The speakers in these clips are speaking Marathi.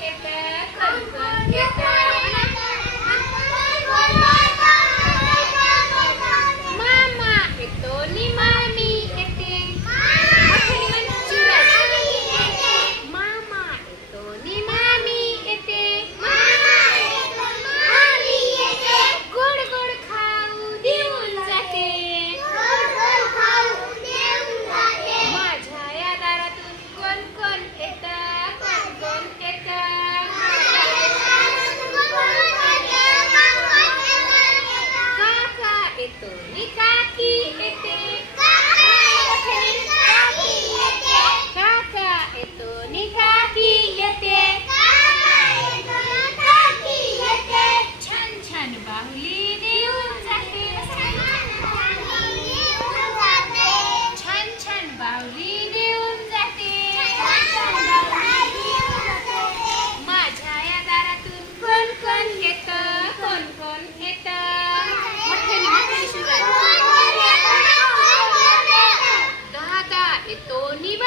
Get back, get back. とにかきえて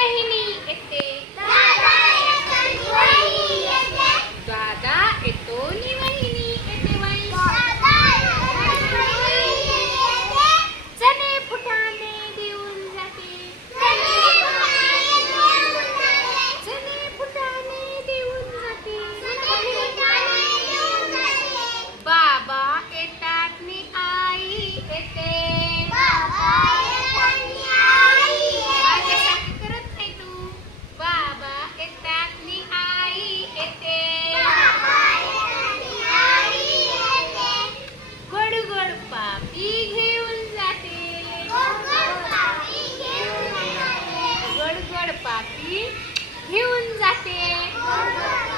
नेहमी येते. दादा येतो. घेऊन जाते.